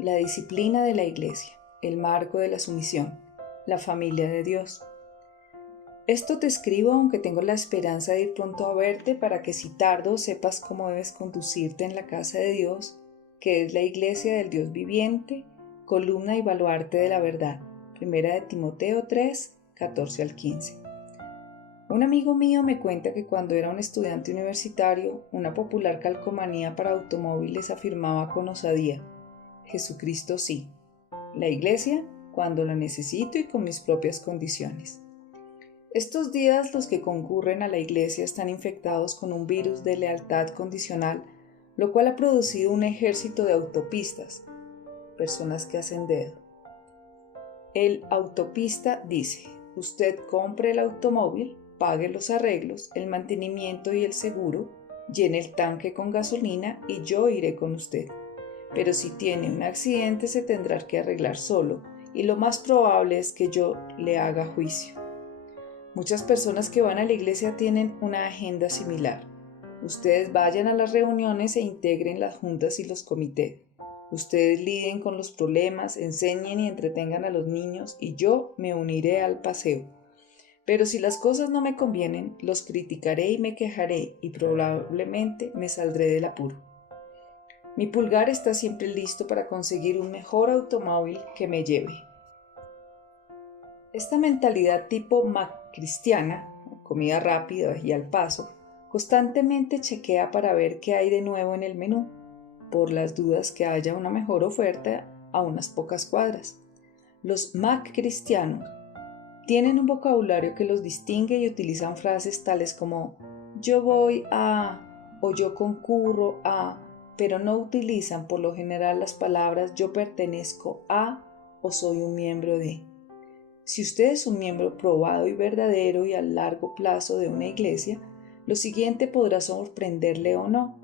la disciplina de la Iglesia, el marco de la sumisión, la familia de Dios. Esto te escribo aunque tengo la esperanza de ir pronto a verte para que si tardo sepas cómo debes conducirte en la casa de Dios, que es la Iglesia del Dios viviente, columna y baluarte de la verdad. Primera de Timoteo 3, 14 al 15. Un amigo mío me cuenta que cuando era un estudiante universitario, una popular calcomanía para automóviles afirmaba con osadía: Jesucristo sí, la Iglesia cuando la necesito y con mis propias condiciones. Estos días los que concurren a la Iglesia están infectados con un virus de lealtad condicional, lo cual ha producido un ejército de autopistas, personas que hacen dedo. El autopista dice: usted compre el automóvil, pague los arreglos, el mantenimiento y el seguro, llene el tanque con gasolina y yo iré con usted. Pero si tiene un accidente se tendrá que arreglar solo y lo más probable es que yo le haga juicio. Muchas personas que van a la iglesia tienen una agenda similar. Ustedes vayan a las reuniones e integren las juntas y los comités. Ustedes lidien con los problemas, enseñen y entretengan a los niños y yo me uniré al paseo. Pero si las cosas no me convienen, los criticaré y me quejaré y probablemente me saldré del apuro. Mi pulgar está siempre listo para conseguir un mejor automóvil que me lleve. Esta mentalidad tipo McChristiana, comida rápida y al paso, constantemente chequea para ver qué hay de nuevo en el menú, por las dudas que haya una mejor oferta a unas pocas cuadras. Los McChristianos tienen un vocabulario que los distingue y utilizan frases tales como yo voy a o yo concurro a, pero no utilizan por lo general las palabras yo pertenezco a o soy un miembro de. Si usted es un miembro probado y verdadero y a largo plazo de una iglesia, lo siguiente podrá sorprenderle o no.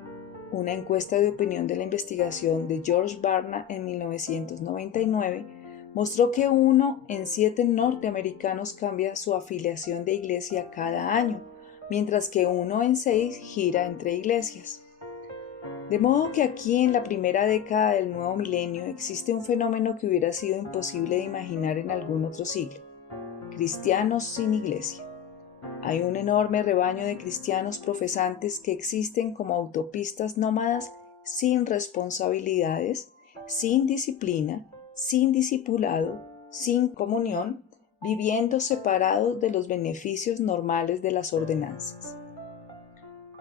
Una encuesta de opinión de la investigación de George Barna en 1999 mostró que 1 en 7 norteamericanos cambia su afiliación de iglesia cada año, mientras que 1 en 6 gira entre iglesias. De modo que aquí en la primera década del nuevo milenio existe un fenómeno que hubiera sido imposible de imaginar en algún otro siglo: cristianos sin iglesia. Hay un enorme rebaño de cristianos profesantes que existen como autopistas nómadas sin responsabilidades, sin disciplina, sin discipulado, sin comunión, viviendo separados de los beneficios normales de las ordenanzas.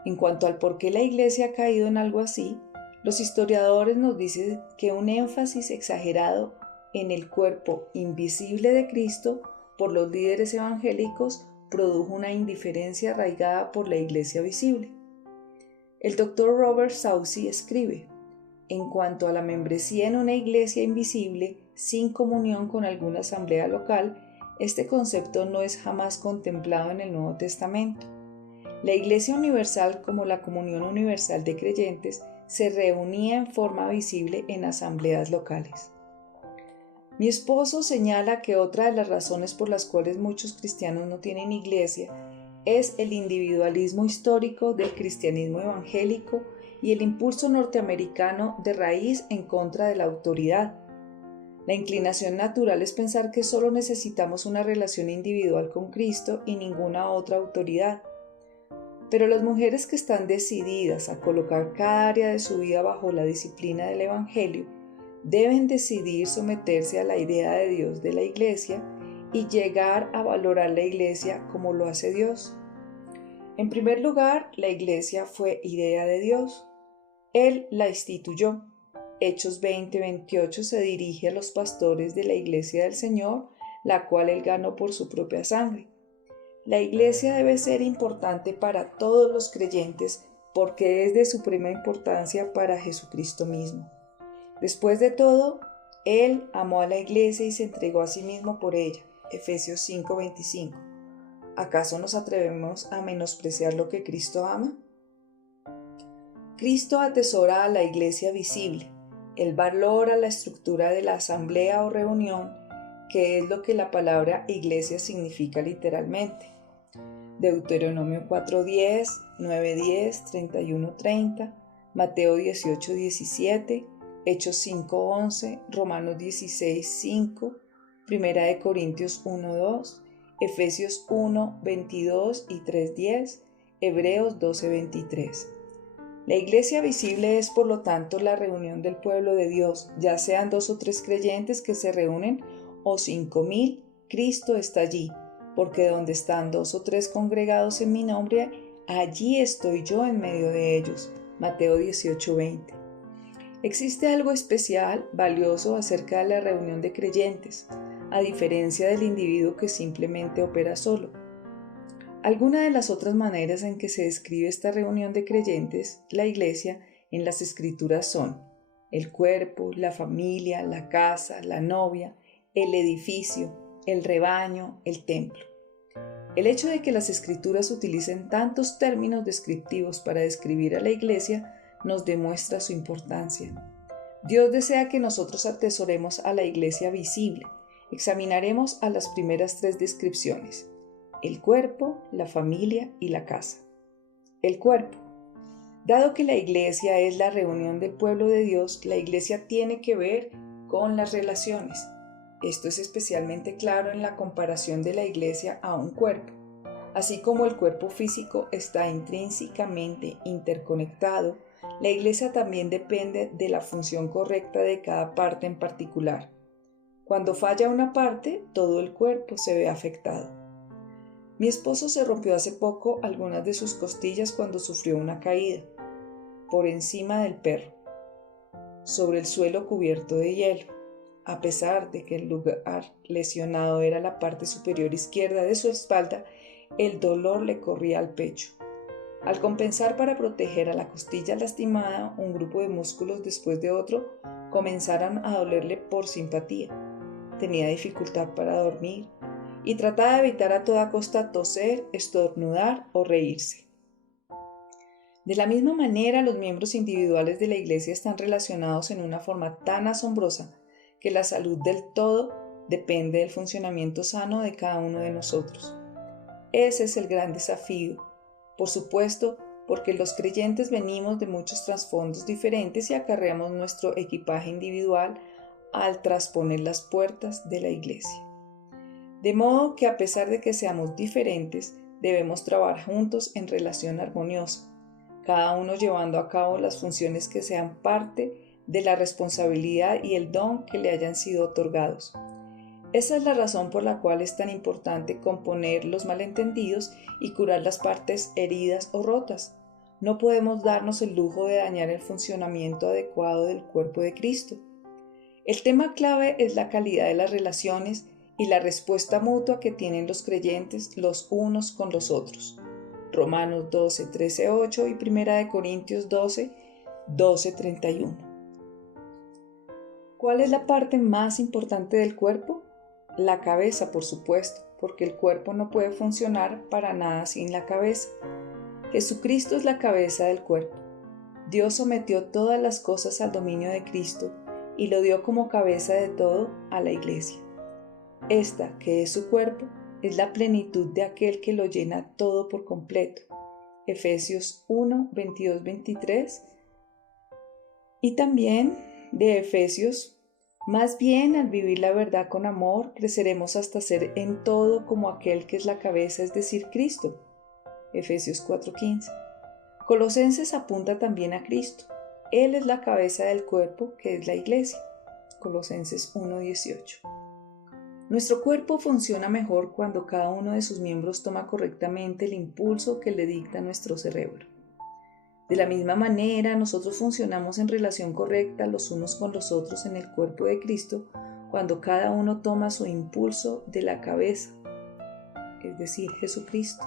En cuanto al por qué la Iglesia ha caído en algo así, los historiadores nos dicen que un énfasis exagerado en el cuerpo invisible de Cristo por los líderes evangélicos produjo una indiferencia arraigada por la Iglesia visible. El Dr. Robert Saucy escribe: en cuanto a la membresía en una iglesia invisible sin comunión con alguna asamblea local, este concepto no es jamás contemplado en el Nuevo Testamento. La Iglesia Universal, como la comunión universal de creyentes, se reunía en forma visible en asambleas locales. Mi esposo señala que otra de las razones por las cuales muchos cristianos no tienen iglesia es el individualismo histórico del cristianismo evangélico y el impulso norteamericano de raíz en contra de la autoridad. La inclinación natural es pensar que solo necesitamos una relación individual con Cristo y ninguna otra autoridad. Pero las mujeres que están decididas a colocar cada área de su vida bajo la disciplina del Evangelio deben decidir someterse a la idea de Dios de la Iglesia y llegar a valorar la Iglesia como lo hace Dios. En primer lugar, la Iglesia fue idea de Dios. Él la instituyó. Hechos 20:28 se dirige a los pastores de la Iglesia del Señor, la cual Él ganó por su propia sangre. La Iglesia debe ser importante para todos los creyentes porque es de suprema importancia para Jesucristo mismo. Después de todo, Él amó a la Iglesia y se entregó a sí mismo por ella. Efesios 5:25. ¿Acaso nos atrevemos a menospreciar lo que Cristo ama? Cristo atesora a la Iglesia visible. Él valora la estructura de la asamblea o reunión, que es lo que la palabra iglesia significa literalmente. Deuteronomio 4:10, 9:10, 31:30, Mateo 18:17, Hechos 5:11, Romanos 16:5, Primera de Corintios 1:2, Efesios 1:22 y 3:10, Hebreos 12:23. La iglesia visible es, por lo tanto, la reunión del pueblo de Dios, ya sean 2 o 3 creyentes que se reúnen o 5,000, Cristo está allí, porque donde están 2 o 3 congregados en mi nombre, allí estoy yo en medio de ellos. Mateo 18:20. Existe algo especial, valioso acerca de la reunión de creyentes, a diferencia del individuo que simplemente opera solo. Algunas de las otras maneras en que se describe esta reunión de creyentes, la iglesia, en las escrituras son el cuerpo, la familia, la casa, la novia, el edificio, el rebaño, el templo. El hecho de que las escrituras utilicen tantos términos descriptivos para describir a la iglesia nos demuestra su importancia. Dios desea que nosotros atesoremos a la iglesia visible. Examinaremos a las primeras 3 descripciones: el cuerpo, la familia y la casa. El cuerpo. Dado que la iglesia es la reunión del pueblo de Dios, la iglesia tiene que ver con las relaciones. Esto es especialmente claro en la comparación de la iglesia a un cuerpo. Así como el cuerpo físico está intrínsecamente interconectado, la iglesia también depende de la función correcta de cada parte en particular. Cuando falla una parte, todo el cuerpo se ve afectado. Mi esposo se rompió hace poco algunas de sus costillas cuando sufrió una caída, por encima del perro, sobre el suelo cubierto de hielo. A pesar de que el lugar lesionado era la parte superior izquierda de su espalda, el dolor le corría al pecho. Al compensar para proteger a la costilla lastimada, un grupo de músculos después de otro comenzaron a dolerle por simpatía. Tenía dificultad para dormir y trataba de evitar a toda costa toser, estornudar o reírse. De la misma manera, los miembros individuales de la iglesia están relacionados en una forma tan asombrosa que la salud del todo depende del funcionamiento sano de cada uno de nosotros. Ese es el gran desafío. Por supuesto, porque los creyentes venimos de muchos trasfondos diferentes y acarreamos nuestro equipaje individual al trasponer las puertas de la iglesia. De modo que a pesar de que seamos diferentes, debemos trabajar juntos en relación armoniosa, cada uno llevando a cabo las funciones que sean parte de la responsabilidad y el don que le hayan sido otorgados. Esa es la razón por la cual es tan importante componer los malentendidos y curar las partes heridas o rotas. No podemos darnos el lujo de dañar el funcionamiento adecuado del cuerpo de Cristo. El tema clave es la calidad de las relaciones y la respuesta mutua que tienen los creyentes los unos con los otros. Romanos 12, 13, 8 y 1 de Corintios 12, 12, 31. ¿Cuál es la parte más importante del cuerpo? La cabeza, por supuesto, porque el cuerpo no puede funcionar para nada sin la cabeza. Jesucristo es la cabeza del cuerpo. Dios sometió todas las cosas al dominio de Cristo y lo dio como cabeza de todo a la iglesia. Esta, que es su cuerpo, es la plenitud de aquel que lo llena todo por completo. Efesios 1, 22, 23. Y también de Efesios: más bien, al vivir la verdad con amor, creceremos hasta ser en todo como aquel que es la cabeza, es decir, Cristo. Efesios 4:15. Colosenses apunta también a Cristo. Él es la cabeza del cuerpo, que es la iglesia. Colosenses 1:18. Nuestro cuerpo funciona mejor cuando cada uno de sus miembros toma correctamente el impulso que le dicta nuestro cerebro. De la misma manera, nosotros funcionamos en relación correcta los unos con los otros en el cuerpo de Cristo cuando cada uno toma su impulso de la cabeza, es decir, Jesucristo.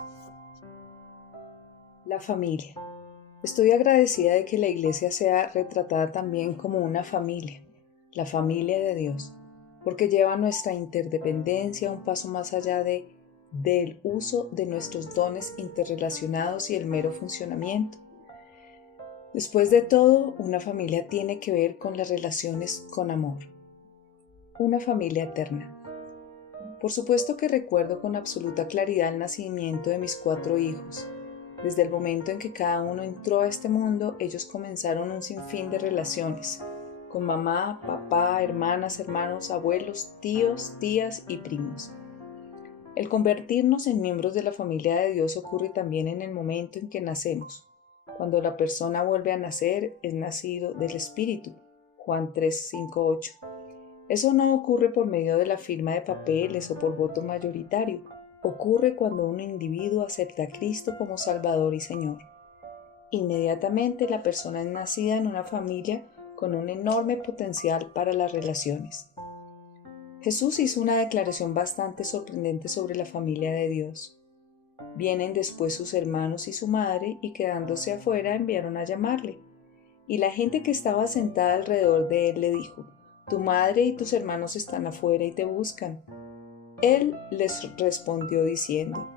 La familia. Estoy agradecida de que la iglesia sea retratada también como una familia, la familia de Dios, porque lleva nuestra interdependencia un paso más allá del uso de nuestros dones interrelacionados y el mero funcionamiento. Después de todo, una familia tiene que ver con las relaciones con amor. Una familia eterna. Por supuesto que recuerdo con absoluta claridad el nacimiento de mis 4 hijos. Desde el momento en que cada uno entró a este mundo, ellos comenzaron un sinfín de relaciones, con mamá, papá, hermanas, hermanos, abuelos, tíos, tías y primos. El convertirnos en miembros de la familia de Dios ocurre también en el momento en que nacemos. Cuando la persona vuelve a nacer, es nacido del Espíritu. Juan 3, 5, 8. Eso no ocurre por medio de la firma de papeles o por voto mayoritario. Ocurre cuando un individuo acepta a Cristo como Salvador y Señor. Inmediatamente la persona es nacida en una familia con un enorme potencial para las relaciones. Jesús hizo una declaración bastante sorprendente sobre la familia de Dios. Vienen después sus hermanos y su madre, y quedándose afuera enviaron a llamarle. Y la gente que estaba sentada alrededor de él le dijo: Tu madre y tus hermanos están afuera y te buscan. Él les respondió diciendo: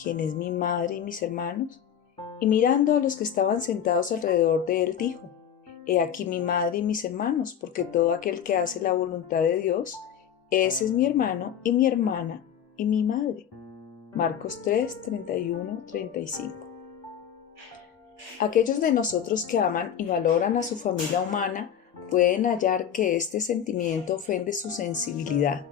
¿Quién es mi madre y mis hermanos? Y mirando a los que estaban sentados alrededor de él dijo: He aquí mi madre y mis hermanos, porque todo aquel que hace la voluntad de Dios, ese es mi hermano y mi hermana y mi madre. Marcos 3, 31, 35. Aquellos de nosotros que aman y valoran a su familia humana pueden hallar que este sentimiento ofende su sensibilidad.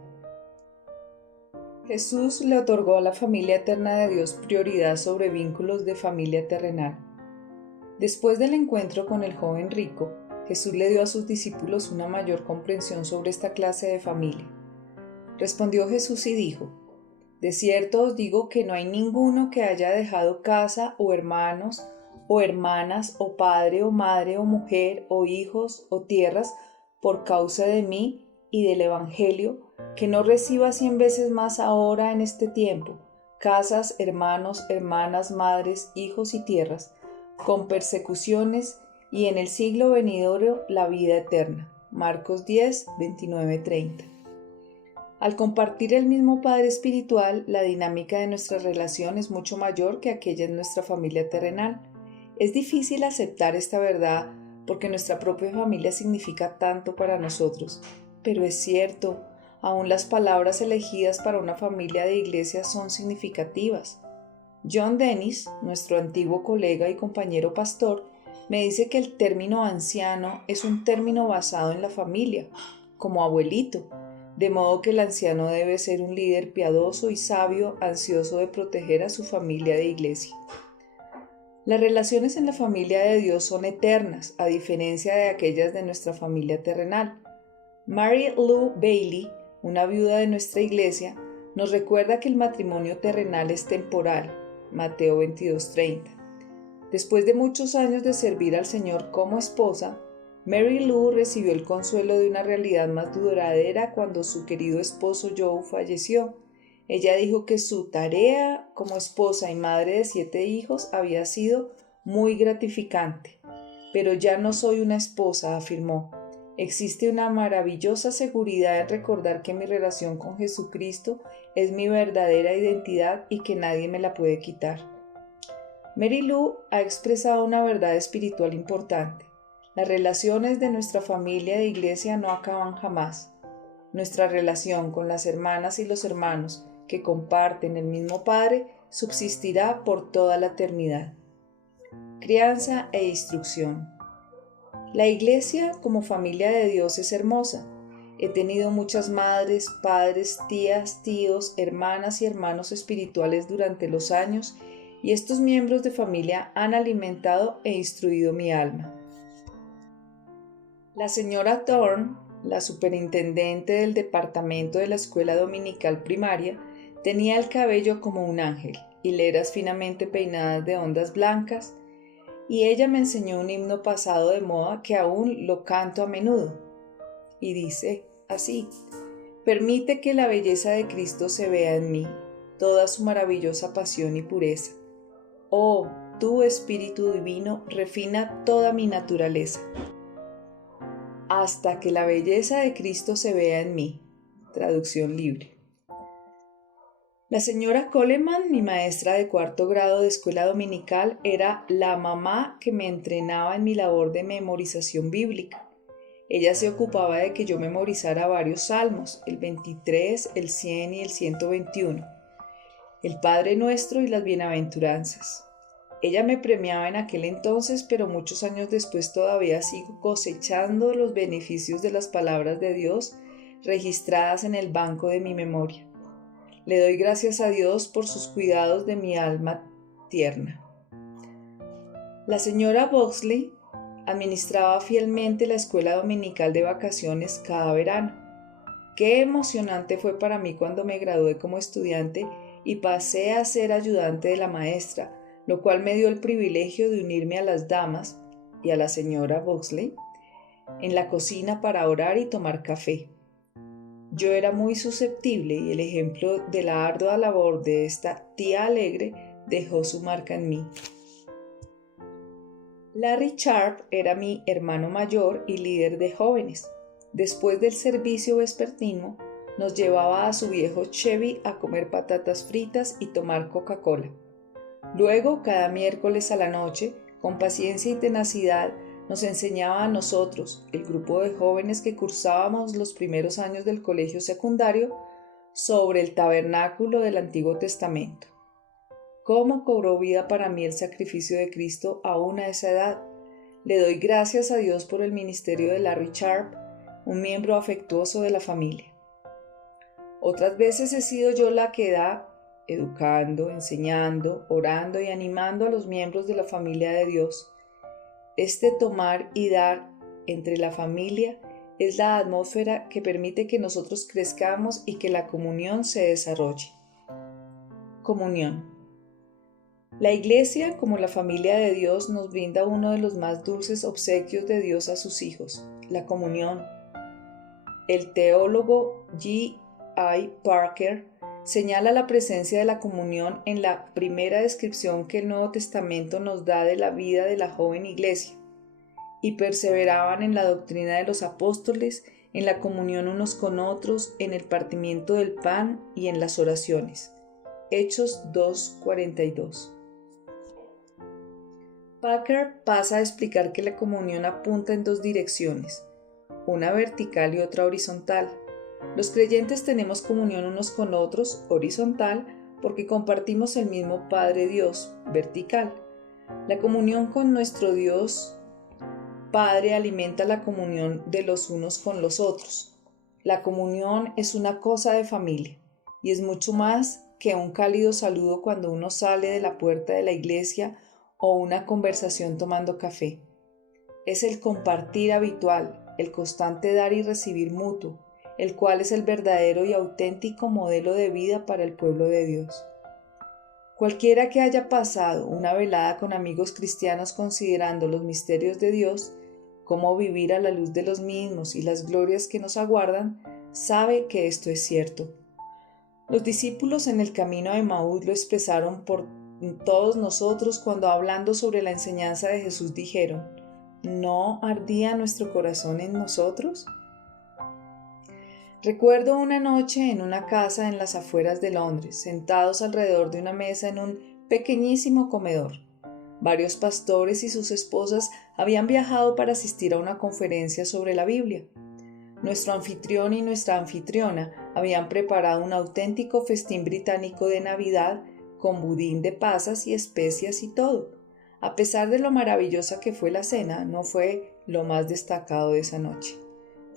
Jesús le otorgó a la familia eterna de Dios prioridad sobre vínculos de familia terrenal. Después del encuentro con el joven rico, Jesús le dio a sus discípulos una mayor comprensión sobre esta clase de familia. Respondió Jesús y dijo: De cierto os digo que no hay ninguno que haya dejado casa o hermanos o hermanas o padre o madre o mujer o hijos o tierras por causa de mí y del Evangelio, que no reciba 100 veces más ahora en este tiempo, casas, hermanos, hermanas, madres, hijos y tierras, con persecuciones, y en el siglo venidero la vida eterna. Marcos 10, 29, 30. Al compartir el mismo Padre espiritual, la dinámica de nuestra relación es mucho mayor que aquella en nuestra familia terrenal. Es difícil aceptar esta verdad porque nuestra propia familia significa tanto para nosotros. Pero es cierto, aún las palabras elegidas para una familia de iglesia son significativas. John Dennis, nuestro antiguo colega y compañero pastor, me dice que el término anciano es un término basado en la familia, como abuelito, de modo que el anciano debe ser un líder piadoso y sabio, ansioso de proteger a su familia de iglesia. Las relaciones en la familia de Dios son eternas, a diferencia de aquellas de nuestra familia terrenal. Mary Lou Bailey, una viuda de nuestra iglesia, nos recuerda que el matrimonio terrenal es temporal. Mateo 22:30. Después de muchos años de servir al Señor como esposa, Mary Lou recibió el consuelo de una realidad más duradera cuando su querido esposo Joe falleció. Ella dijo que su tarea como esposa y madre de 7 hijos había sido muy gratificante. Pero ya no soy una esposa, afirmó. Existe una maravillosa seguridad en recordar que mi relación con Jesucristo es mi verdadera identidad y que nadie me la puede quitar. Mary Lou ha expresado una verdad espiritual importante. Las relaciones de nuestra familia de iglesia no acaban jamás. Nuestra relación con las hermanas y los hermanos que comparten el mismo Padre subsistirá por toda la eternidad. Crianza e instrucción. La iglesia como familia de Dios es hermosa. He tenido muchas madres, padres, tías, tíos, hermanas y hermanos espirituales durante los años, y estos miembros de familia han alimentado e instruido mi alma. La señora Thorne, la superintendente del departamento de la escuela dominical primaria, tenía el cabello como un ángel, hileras finamente peinadas de ondas blancas, y ella me enseñó un himno pasado de moda que aún lo canto a menudo. Y dice así: permite que la belleza de Cristo se vea en mí, toda su maravillosa pasión y pureza. Oh, tu Espíritu Divino refina toda mi naturaleza. Hasta que la belleza de Cristo se vea en mí. Traducción libre. La señora Coleman, mi maestra de 4º grado de escuela dominical, era la mamá que me entrenaba en mi labor de memorización bíblica. Ella se ocupaba de que yo memorizara varios salmos, el 23, el 100 y el 121, el Padre Nuestro y las Bienaventuranzas. Ella me premiaba en aquel entonces, pero muchos años después todavía sigo cosechando los beneficios de las palabras de Dios registradas en el banco de mi memoria. Le doy gracias a Dios por sus cuidados de mi alma tierna. La señora Boxley administraba fielmente la escuela dominical de vacaciones cada verano. Qué emocionante fue para mí cuando me gradué como estudiante y pasé a ser ayudante de la maestra, lo cual me dio el privilegio de unirme a las damas y a la señora Boxley en la cocina para orar y tomar café. Yo era muy susceptible y el ejemplo de la ardua labor de esta tía alegre dejó su marca en mí. Larry Sharp era mi hermano mayor y líder de jóvenes. Después del servicio vespertino, nos llevaba a su viejo Chevy a comer patatas fritas y tomar Coca-Cola. Luego, cada miércoles a la noche, con paciencia y tenacidad, nos enseñaba a nosotros, el grupo de jóvenes que cursábamos los primeros años del colegio secundario, sobre el tabernáculo del Antiguo Testamento. ¿Cómo cobró vida para mí el sacrificio de Cristo aún a esa edad? Le doy gracias a Dios por el ministerio de Larry Sharp, un miembro afectuoso de la familia. Otras veces he sido yo la que da, educando, enseñando, orando y animando a los miembros de la familia de Dios. Este tomar y dar entre la familia es la atmósfera que permite que nosotros crezcamos y que la comunión se desarrolle. Comunión. La Iglesia, como la familia de Dios, nos brinda uno de los más dulces obsequios de Dios a sus hijos, la comunión. El teólogo G.I. Parker señala la presencia de la comunión en la primera descripción que el Nuevo Testamento nos da de la vida de la joven iglesia. Y perseveraban en la doctrina de los apóstoles, en la comunión unos con otros, en el partimiento del pan y en las oraciones. Hechos 2:42. Parker pasa a explicar que la comunión apunta en dos direcciones, una vertical y otra horizontal. Los creyentes tenemos comunión unos con otros, horizontal, porque compartimos el mismo Padre Dios, vertical. La comunión con nuestro Dios Padre alimenta la comunión de los unos con los otros. La comunión es una cosa de familia y es mucho más que un cálido saludo cuando uno sale de la puerta de la iglesia o una conversación tomando café. Es el compartir habitual, el constante dar y recibir mutuo, el cual es el verdadero y auténtico modelo de vida para el pueblo de Dios. Cualquiera que haya pasado una velada con amigos cristianos considerando los misterios de Dios, cómo vivir a la luz de los mismos y las glorias que nos aguardan, sabe que esto es cierto. Los discípulos en el camino a Emaús lo expresaron por todos nosotros cuando hablando sobre la enseñanza de Jesús dijeron: ¿no ardía nuestro corazón en nosotros? Recuerdo una noche en una casa en las afueras de Londres, sentados alrededor de una mesa en un pequeñísimo comedor. Varios pastores y sus esposas habían viajado para asistir a una conferencia sobre la Biblia. Nuestro anfitrión y nuestra anfitriona habían preparado un auténtico festín británico de Navidad con budín de pasas y especias y todo. A pesar de lo maravillosa que fue la cena, no fue lo más destacado de esa noche.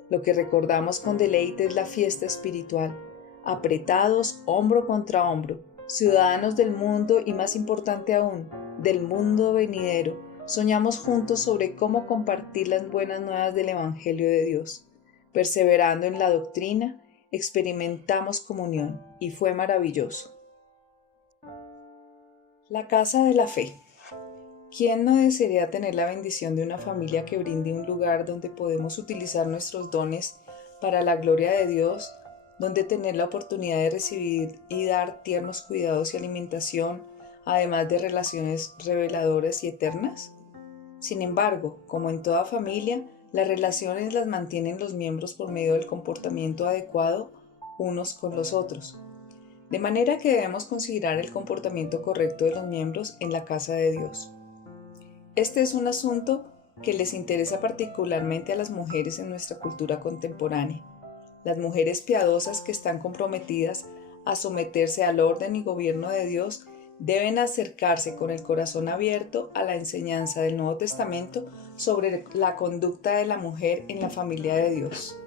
Lo que recordamos con deleite es la fiesta espiritual, apretados hombro contra hombro, ciudadanos del mundo y, más importante aún, del mundo venidero. Soñamos juntos sobre cómo compartir las buenas nuevas del Evangelio de Dios. Perseverando en la doctrina, experimentamos comunión y fue maravilloso. La casa de la fe. ¿Quién no desearía tener la bendición de una familia que brinde un lugar donde podemos utilizar nuestros dones para la gloria de Dios, donde tener la oportunidad de recibir y dar tiernos cuidados y alimentación, además de relaciones reveladoras y eternas? Sin embargo, como en toda familia, las relaciones las mantienen los miembros por medio del comportamiento adecuado unos con los otros. De manera que debemos considerar el comportamiento correcto de los miembros en la casa de Dios. Este es un asunto que les interesa particularmente a las mujeres en nuestra cultura contemporánea. Las mujeres piadosas que están comprometidas a someterse al orden y gobierno de Dios deben acercarse con el corazón abierto a la enseñanza del Nuevo Testamento sobre la conducta de la mujer en la familia de Dios.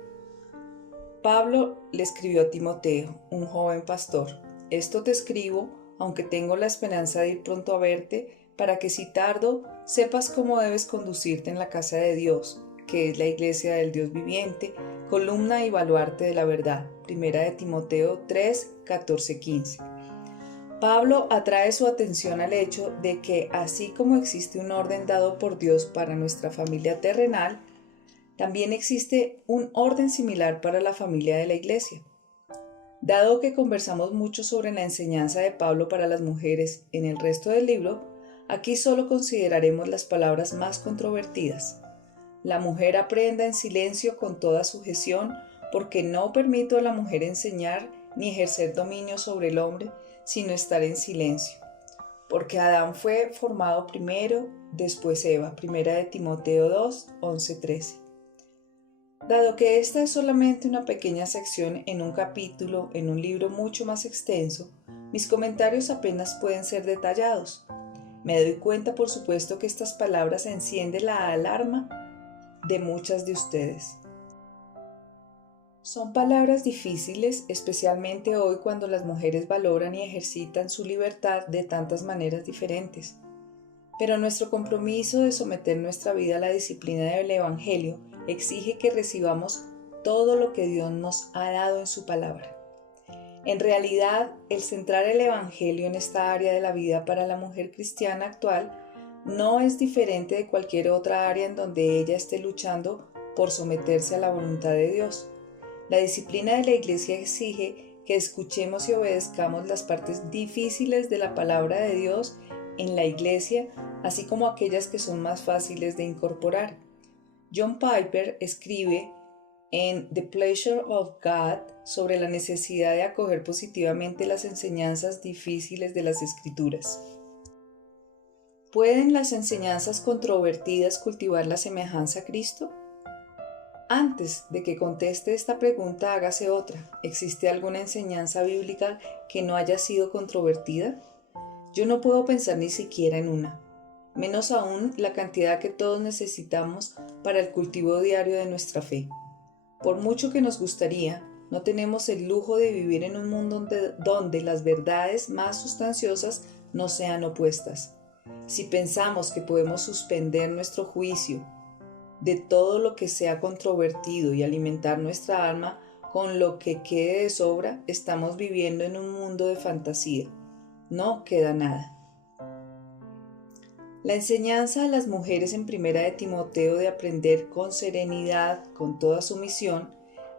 Pablo le escribió a Timoteo, un joven pastor: esto te escribo, aunque tengo la esperanza de ir pronto a verte, para que si tardo, sepas cómo debes conducirte en la casa de Dios, que es la iglesia del Dios viviente, columna y baluarte de la verdad. Primera de Timoteo 3, 14, 15. Pablo atrae su atención al hecho de que, así como existe un orden dado por Dios para nuestra familia terrenal, también existe un orden similar para la familia de la iglesia. Dado que conversamos mucho sobre la enseñanza de Pablo para las mujeres en el resto del libro, aquí solo consideraremos las palabras más controvertidas. La mujer aprenda en silencio con toda sujeción, porque no permito a la mujer enseñar ni ejercer dominio sobre el hombre, sino estar en silencio. Porque Adán fue formado primero, después Eva. Primera de Timoteo 2, 11, 13. Dado que esta es solamente una pequeña sección en un capítulo en un libro mucho más extenso, mis comentarios apenas pueden ser detallados. Me doy cuenta, por supuesto, que estas palabras encienden la alarma de muchas de ustedes. Son palabras difíciles, especialmente hoy cuando las mujeres valoran y ejercitan su libertad de tantas maneras diferentes. Pero nuestro compromiso de someter nuestra vida a la disciplina del Evangelio exige que recibamos todo lo que Dios nos ha dado en su palabra. En realidad, el centrar el Evangelio en esta área de la vida para la mujer cristiana actual no es diferente de cualquier otra área en donde ella esté luchando por someterse a la voluntad de Dios. La disciplina de la Iglesia exige que escuchemos y obedezcamos las partes difíciles de la palabra de Dios en la Iglesia, así como aquellas que son más fáciles de incorporar. John Piper escribe en The Pleasure of God sobre la necesidad de acoger positivamente las enseñanzas difíciles de las Escrituras. ¿Pueden las enseñanzas controvertidas cultivar la semejanza a Cristo? Antes de que conteste esta pregunta, hágase otra. ¿Existe alguna enseñanza bíblica que no haya sido controvertida? Yo no puedo pensar ni siquiera en una, menos aún la cantidad que todos necesitamos para el cultivo diario de nuestra fe. Por mucho que nos gustaría, no tenemos el lujo de vivir en un mundo donde las verdades más sustanciosas no sean opuestas. Si pensamos que podemos suspender nuestro juicio de todo lo que sea controvertido y alimentar nuestra alma con lo que quede de sobra, estamos viviendo en un mundo de fantasía. No queda nada. La enseñanza a las mujeres en Primera de Timoteo de aprender con serenidad, con toda sumisión,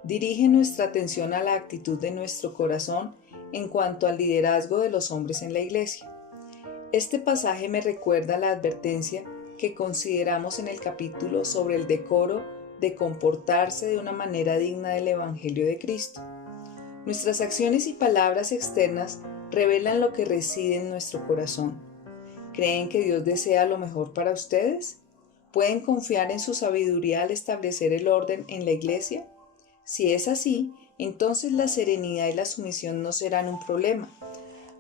dirige nuestra atención a la actitud de nuestro corazón en cuanto al liderazgo de los hombres en la iglesia. Este pasaje me recuerda la advertencia que consideramos en el capítulo sobre el decoro de comportarse de una manera digna del Evangelio de Cristo. Nuestras acciones y palabras externas revelan lo que reside en nuestro corazón. ¿Creen que Dios desea lo mejor para ustedes? ¿Pueden confiar en su sabiduría al establecer el orden en la iglesia? Si es así, entonces la serenidad y la sumisión no serán un problema.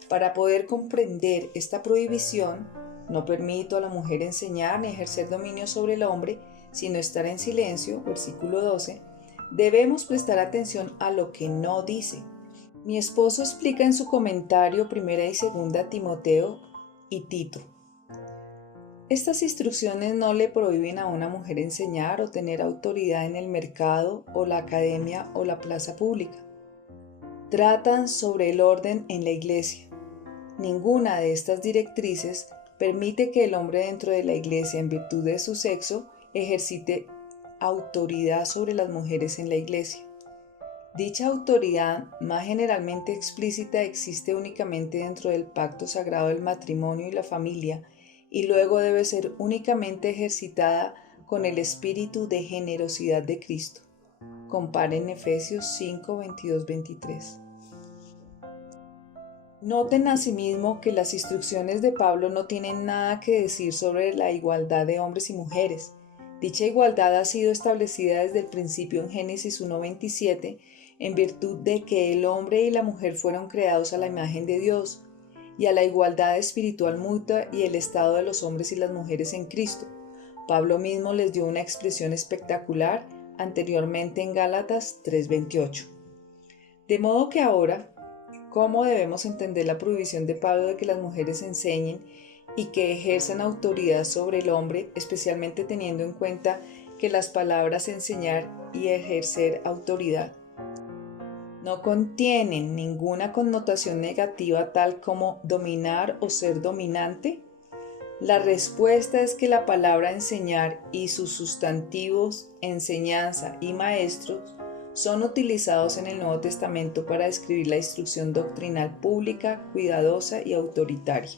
Para poder comprender esta prohibición, no permito a la mujer enseñar ni ejercer dominio sobre el hombre, sino estar en silencio, versículo 12, debemos prestar atención a lo que no dice. Mi esposo explica en su comentario 1 y 2 Timoteo y Tito. Estas instrucciones no le prohíben a una mujer enseñar o tener autoridad en el mercado o la academia o la plaza pública. Tratan sobre el orden en la iglesia. Ninguna de estas directrices permite que el hombre dentro de la iglesia, en virtud de su sexo, ejercite autoridad sobre las mujeres en la iglesia. Dicha autoridad, más generalmente explícita, existe únicamente dentro del pacto sagrado del matrimonio y la familia, y luego debe ser únicamente ejercitada con el espíritu de generosidad de Cristo. Comparen Efesios 5, 22, 23. Noten asimismo que las instrucciones de Pablo no tienen nada que decir sobre la igualdad de hombres y mujeres. Dicha igualdad ha sido establecida desde el principio en Génesis 1:27, en virtud de que el hombre y la mujer fueron creados a la imagen de Dios. y a la igualdad espiritual mutua y el estado de los hombres y las mujeres en Cristo. Pablo mismo les dio una expresión espectacular anteriormente en Gálatas 3:28. De modo que ahora, ¿cómo debemos entender la prohibición de Pablo de que las mujeres enseñen y que ejerzan autoridad sobre el hombre, especialmente teniendo en cuenta que las palabras enseñar y ejercer autoridad no contienen ninguna connotación negativa tal como dominar o ser dominante? La respuesta es que la palabra enseñar y sus sustantivos enseñanza y maestros son utilizados en el Nuevo Testamento para describir la instrucción doctrinal pública, cuidadosa y autoritaria.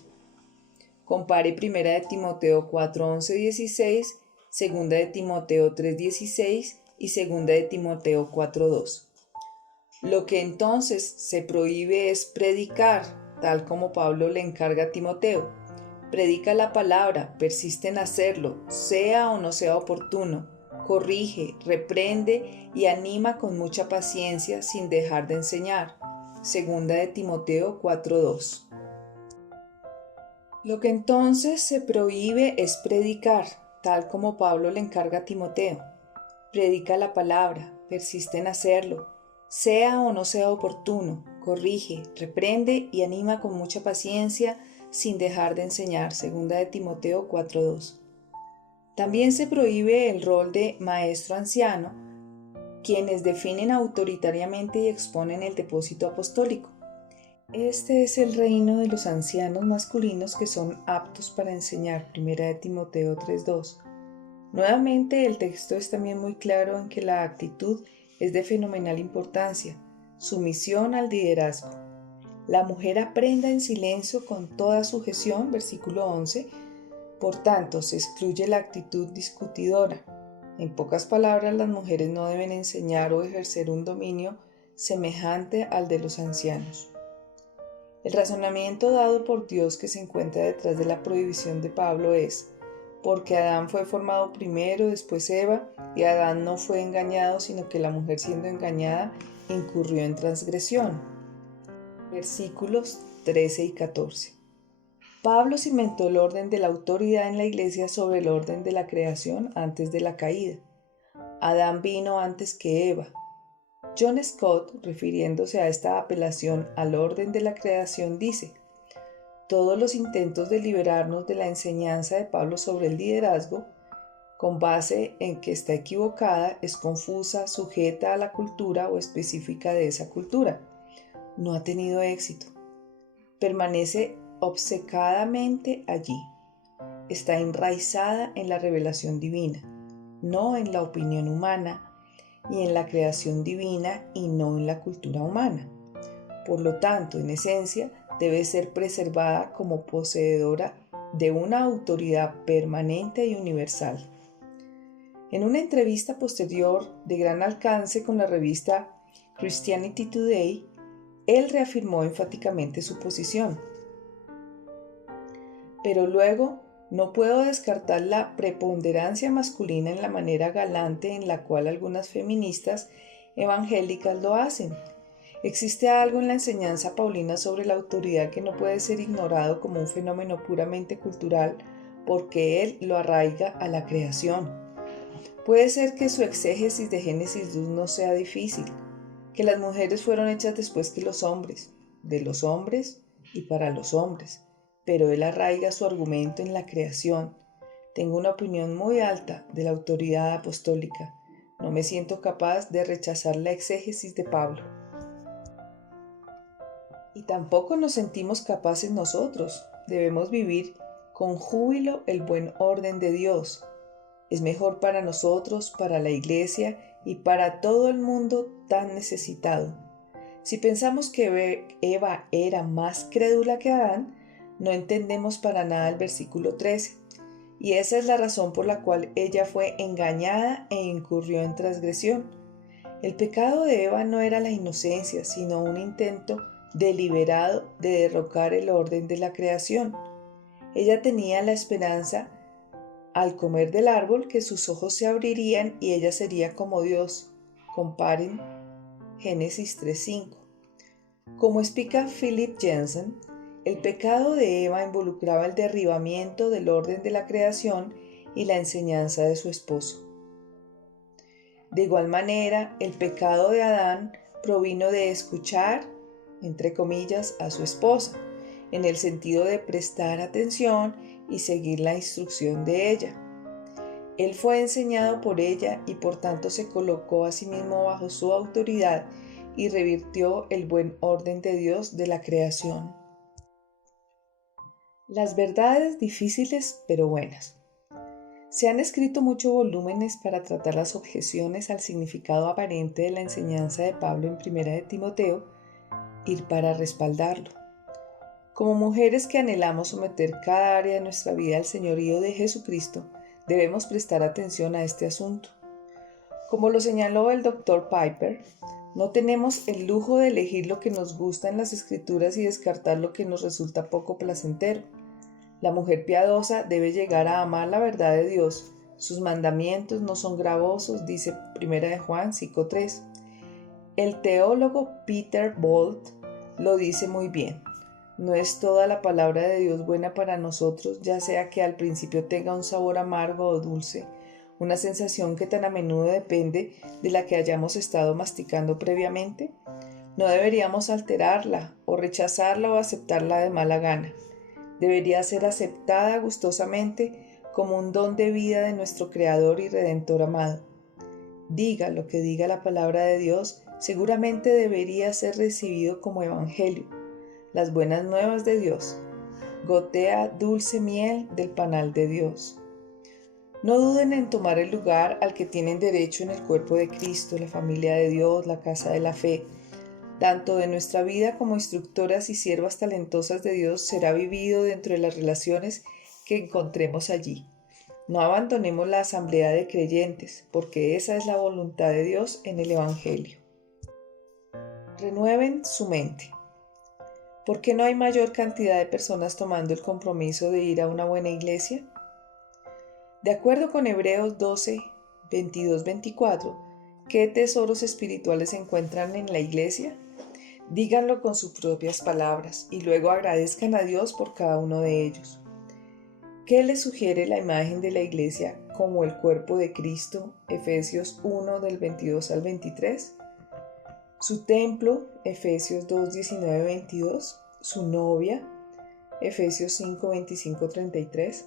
Compare 1 de Timoteo 4:11-16, 2 de Timoteo 3:16 y 2 de Timoteo 4:2. Lo que entonces se prohíbe es predicar, tal como Pablo le encarga a Timoteo. Predica la palabra, persiste en hacerlo, sea o no sea oportuno, corrige, reprende y anima con mucha paciencia sin dejar de enseñar. 2 de Timoteo 4:2. Lo que entonces se prohíbe es predicar, tal como Pablo le encarga a Timoteo. Predica la palabra, persiste en hacerlo, sea o no sea oportuno, corrige, reprende y anima con mucha paciencia sin dejar de enseñar. 2 de Timoteo 4:2. También se prohíbe el rol de maestro anciano, quienes definen autoritariamente y exponen el depósito apostólico. Este es el reino de los ancianos masculinos que son aptos para enseñar. 1 de Timoteo 3:2. Nuevamente, el texto es también muy claro en que la actitud es de fenomenal importancia, sumisión al liderazgo. La mujer aprenda en silencio con toda sujeción, versículo 11, por tanto se excluye la actitud discutidora. En pocas palabras, las mujeres no deben enseñar o ejercer un dominio semejante al de los ancianos. El razonamiento dado por Dios que se encuentra detrás de la prohibición de Pablo es: porque Adán fue formado primero, después Eva, y Adán no fue engañado, sino que la mujer siendo engañada incurrió en transgresión. Versículos 13 y 14. Pablo cimentó el orden de la autoridad en la iglesia sobre el orden de la creación antes de la caída. Adán vino antes que Eva. John Scott, refiriéndose a esta apelación al orden de la creación, dice: todos los intentos de liberarnos de la enseñanza de Pablo sobre el liderazgo, con base en que está equivocada, es confusa, sujeta a la cultura o específica de esa cultura, no ha tenido éxito. Permanece obcecadamente allí. Está enraizada en la revelación divina, no en la opinión humana, y en la creación divina y no en la cultura humana. Por lo tanto, en esencia, debe ser preservada como poseedora de una autoridad permanente y universal. En una entrevista posterior de gran alcance con la revista Christianity Today, él reafirmó enfáticamente su posición. Pero luego, no puedo descartar la preponderancia masculina en la manera galante en la cual algunas feministas evangélicas lo hacen. Existe algo en la enseñanza paulina sobre la autoridad que no puede ser ignorado como un fenómeno puramente cultural porque él lo arraiga a la creación. Puede ser que su exégesis de Génesis 2 no sea difícil, que las mujeres fueron hechas después que los hombres, de los hombres y para los hombres, pero él arraiga su argumento en la creación. Tengo una opinión muy alta de la autoridad apostólica. No me siento capaz de rechazar la exégesis de Pablo. Y tampoco nos sentimos capaces nosotros. Debemos vivir con júbilo el buen orden de Dios. Es mejor para nosotros, para la iglesia y para todo el mundo tan necesitado. Si pensamos que Eva era más crédula que Adán, no entendemos para nada el versículo 13. Y esa es la razón por la cual ella fue engañada e incurrió en transgresión. El pecado de Eva no era la inocencia, sino un intento deliberado de derrocar el orden de la creación. Ella tenía la esperanza, al comer del árbol, que sus ojos se abrirían y ella sería como Dios. Comparen Génesis 3:5. Como explica Philip Jensen, El pecado de Eva involucraba el derribamiento del orden de la creación y la enseñanza de su esposo. De igual manera, el pecado de Adán provino de escuchar, entre comillas, a su esposa, en el sentido de prestar atención y seguir la instrucción de ella. Él fue enseñado por ella y por tanto se colocó a sí mismo bajo su autoridad y revirtió el buen orden de Dios de la creación. Las verdades difíciles pero buenas. Se han escrito muchos volúmenes para tratar las objeciones al significado aparente de la enseñanza de Pablo en 1 de Timoteo y para respaldarlo. Como mujeres que anhelamos someter cada área de nuestra vida al señorío de Jesucristo, debemos prestar atención a este asunto. Como lo señaló el Dr. Piper, no tenemos el lujo de elegir lo que nos gusta en las Escrituras y descartar lo que nos resulta poco placentero. La mujer piadosa debe llegar a amar la verdad de Dios. Sus mandamientos no son gravosos, dice 1 de Juan 5:3. El teólogo Peter Bolt lo dice muy bien. No es toda la palabra de Dios buena para nosotros, ya sea que al principio tenga un sabor amargo o dulce, una sensación que tan a menudo depende de la que hayamos estado masticando previamente. No deberíamos alterarla o rechazarla o aceptarla de mala gana. Debería ser aceptada gustosamente como un don de vida de nuestro Creador y Redentor amado. Diga lo que diga la palabra de Dios, seguramente debería ser recibido como evangelio, las buenas nuevas de Dios. Gotea dulce miel del panal de Dios. No duden en tomar el lugar al que tienen derecho en el cuerpo de Cristo, la familia de Dios, la casa de la fe. Tanto de nuestra vida como instructoras y siervas talentosas de Dios será vivido dentro de las relaciones que encontremos allí. No abandonemos la asamblea de creyentes, porque esa es la voluntad de Dios en el Evangelio. Renueven su mente. ¿Por qué no hay mayor cantidad de personas tomando el compromiso de ir a una buena iglesia? De acuerdo con Hebreos 12, 22-24, ¿qué tesoros espirituales se encuentran en la iglesia? Díganlo con sus propias palabras y luego agradezcan a Dios por cada uno de ellos. ¿Qué les sugiere la imagen de la iglesia como el cuerpo de Cristo? Efesios 1 del 22 al 23. Su templo, Efesios 2, 19, 22. Su novia, Efesios 5, 25, 33.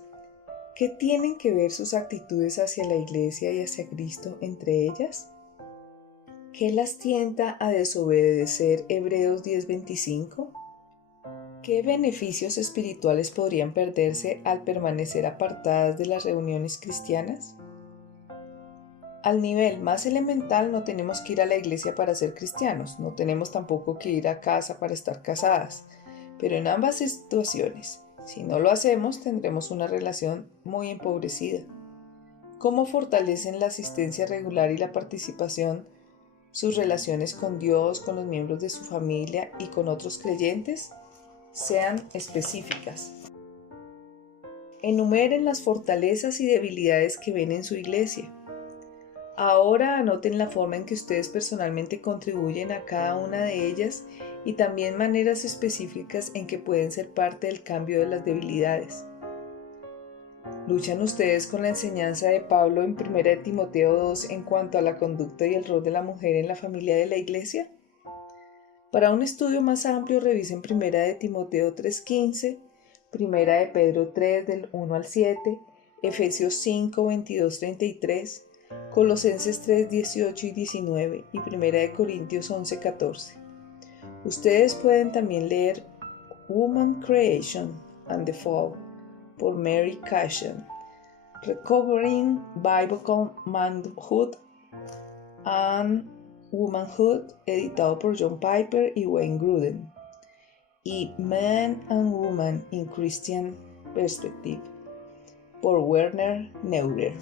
¿Qué tienen que ver sus actitudes hacia la iglesia y hacia Cristo entre ellas? ¿Qué las tienta a desobedecer? Hebreos 10:25. ¿Qué beneficios espirituales podrían perderse al permanecer apartadas de las reuniones cristianas? Al nivel más elemental no tenemos que ir a la iglesia para ser cristianos, no tenemos tampoco que ir a casa para estar casadas, pero en ambas situaciones, si no lo hacemos, tendremos una relación muy empobrecida. ¿Cómo fortalecen la asistencia regular y la participación sus relaciones con Dios, con los miembros de su familia y con otros creyentes? Sean específicas. Enumeren las fortalezas y debilidades que ven en su iglesia. Ahora anoten la forma en que ustedes personalmente contribuyen a cada una de ellas y también maneras específicas en que pueden ser parte del cambio de las debilidades. ¿Luchan ustedes con la enseñanza de Pablo en 1 de Timoteo 2 en cuanto a la conducta y el rol de la mujer en la familia de la iglesia? Para un estudio más amplio revisen 1 de Timoteo 3:15, 1 de Pedro 3 del 1 al 7, Efesios 5, 22-33, Colosenses 3, 18 y 19 y 1 de Corintios 11, 14. Ustedes pueden también leer Woman Creation and the Fall por Mary Cashin, Recovering Biblical Manhood and Womanhood, editado por John Piper y Wayne Grudem, y Man and Woman in Christian Perspective por Werner Neuer.